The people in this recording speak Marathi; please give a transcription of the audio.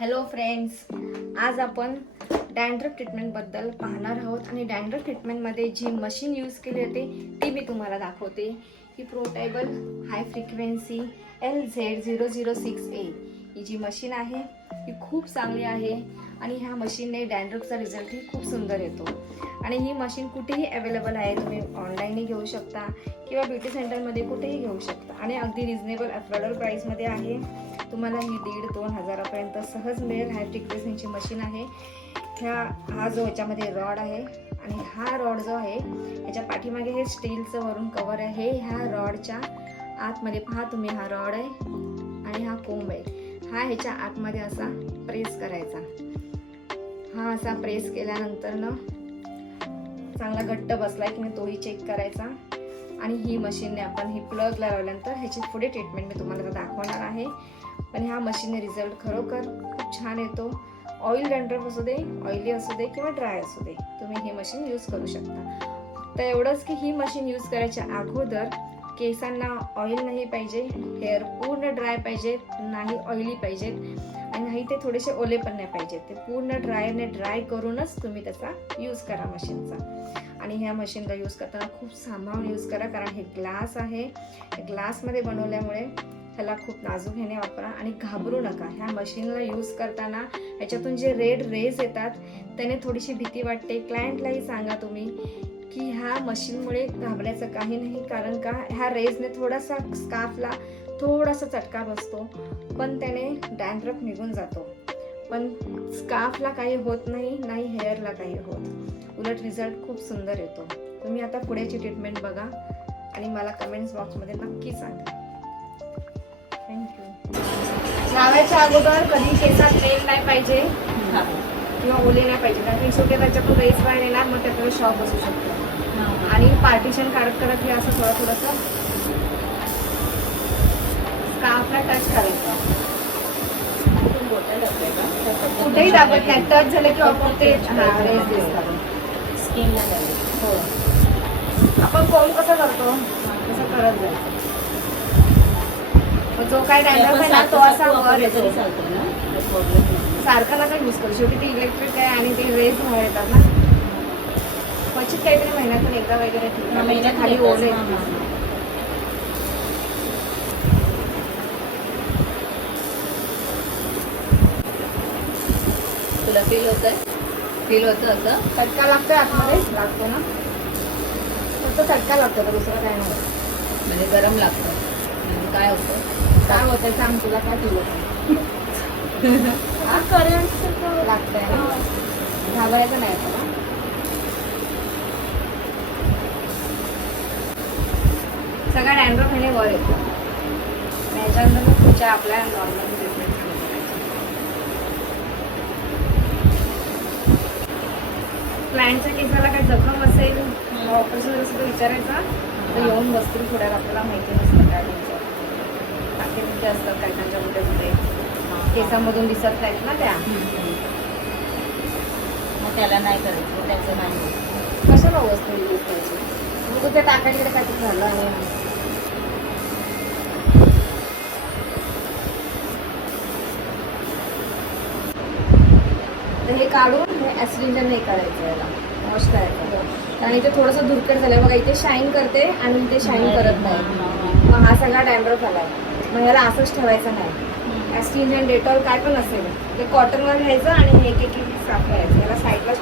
हॅलो फ्रेंड्स, आज आपण डॅन्ड्रफ ट्रीटमेंटबद्दल पाहणार आहोत आणि डॅन्ड्रफ ट्रीटमेंटमध्ये जी मशीन यूज केली जाते ती मी तुम्हाला दाखवते. ही प्रोटेबल हाय फ्रिक्वेन्सी LZ006A ही जी मशीन आहे ही खूप चांगली आहे आणि ह्या मशीनने डॅन्ड्रफचा रिझल्टही खूप सुंदर येतो. आणि ही मशीन कुठेही अवेलेबल आहे, तुम्ही ऑनलाईनही घेऊ शकता किंवा ब्युटी सेंटरमध्ये कुठेही घेऊ शकता आणि अगदी रिजनेबल अफोर्डेबल प्राईसमध्ये आहे. तुम्हाला ही 1,500-2,000 हजारापर्यंत सहज मिळेल. हाय फ्रिक्वेन्सीची मशीन आहे. हा जो ह्याच्यामध्ये रॉड आहे आणि हा रॉड जो आहे ह्याच्या पाठीमागे हे स्टीलचं वरून कवर आहे. ह्या रॉडच्या आतमध्ये पहा तुम्ही, हा रॉड आहे आणि हा कोंब आहे. हा ह्याच्या आतमध्ये असा प्रेस करायचा. हा असा प्रेस केल्यानंतर ना चांगला घट्ट बसलाय की नाही तोही चेक करायचा. आणि ही मशीनने आपण ही प्लगला लावल्यानंतर ह्याची पुढे ट्रीटमेंट मी तुम्हाला दाखवणार आहे. पण ह्या मशीनने रिझल्ट खरोखर खूप छान येतो. ऑइल डॅन्ड्रफ असू दे, ऑइली असू दे किंवा ड्राय असू दे, तुम्ही ही मशीन यूज करू शकता. तर एवढंच की ही मशीन यूज करायच्या अगोदर केसांना ऑइल नाही पाहिजे, हेअर पूर्ण ड्राय पाहिजेत, नाही ऑइली पाहिजेत आणि नाही ते थोडेसे ओले पण नाही पाहिजेत. ते पूर्ण ड्राय करूनच तुम्ही त्याचा यूज करा मशीनचा. आणि ह्या मशीनला यूज करताना खूप सांभाळून यूज करा, कारण हे ग्लास आहे. ग्लासमध्ये बनवल्यामुळे ह्याला खूप नाजूक ह्याने वापरा आणि घाबरू नका. ह्या मशीनला यूज करताना ह्याच्यातून जे रेड रेज येतात त्याने थोडीशी भीती वाटते. क्लायंटलाही सांगा तुम्ही की ह्या मशीनमुळे घाबरायचं काही नाही, कारण का ह्या रेजने थोडासा स्कार्फला थोडासा चटका बसतो पण त्याने डॅन्ड्रफ निघून जातो. पण स्कार्फला काही होत नाही, नाही हेअरला काही होत. उलट रिझल्ट खूप सुंदर येतो. तुम्ही आता पुढेची ट्रीटमेंट बघा आणि मला कमेंट्स बॉक्समध्ये नक्की सांगा. थँक्यू. लावायच्या अगोदर कधी केसात तेल नाही पाहिजे किंवा ओले नाही पाहिजे, कारण शेवटी त्याच्यातून रेस बाहेर येणार, मग त्याच्यावर शॉक बसू शकतो. आणि पार्टिशन काढत करत हे असं थोडंसं स्कार्फला टच करायचं. कुठेही दाबत नाही, टच झालं की आपोआप ते रेस दिसतात स्किनला. हो, आपण कोम कसं करतो तसं करत जायचं. जो काय डॅन्ड्रफ आहे ना तो असा वर येतो. सारखं नका यूज करू, शेवटी ते इलेक्ट्रिक आहे आणि ते रेस बाहेर येतात ना. क्वचित काहीतरी महिन्यातून एकदा वगैरे खाली ओले. तुला फील होतं असं चटका लागतोय आतमध्ये, लागतो ना फक्त चटका लागतो, तर दुसरं काय नाही. म्हणजे गरम लागतं म्हणजे काय होतं सांग, तुला काय फील होतं? करंट लागतंय ना, घाबरायचं नाही आता. सगळा डॅन्ड्रफ ह्याने वर येतो. याच्यानंतर मग पुढच्या आपल्या नॉर्मल ट्रीटमेंट क्लायंटच्या केसाला काय जखम असेल, ऑपरेशन असेल तर विचारायचा. तर येऊन बसतील थोड्या, आपल्याला माहिती नसतं काय त्यांचं टाके असतात काय त्यांच्या कुठे कुठे केसामधून दिसत नाहीत ना त्या. मग त्याला नाही करायचं, त्याचं नाही. कशाला वस्तू यूज करायची, मग त्या टाकायकडे काय ते झालं. आणि तर हे काढून हे ॲसिडिजन नाही करायचं, याला वॉश करायचं. आणि ते थोडंसं धुरकट झालं बघा, इथे शाईन करते आणि इथे शाईन करत नाही. मग हा सगळा डॅन्ड्रफ आलाय. मग ह्याला असंच ठेवायचं नाही. ॲसिडिजन, डेटॉल काय पण असेल ते कॉटनवर घ्यायचं आणि हे एक साफ करायचं. याला साईडलाच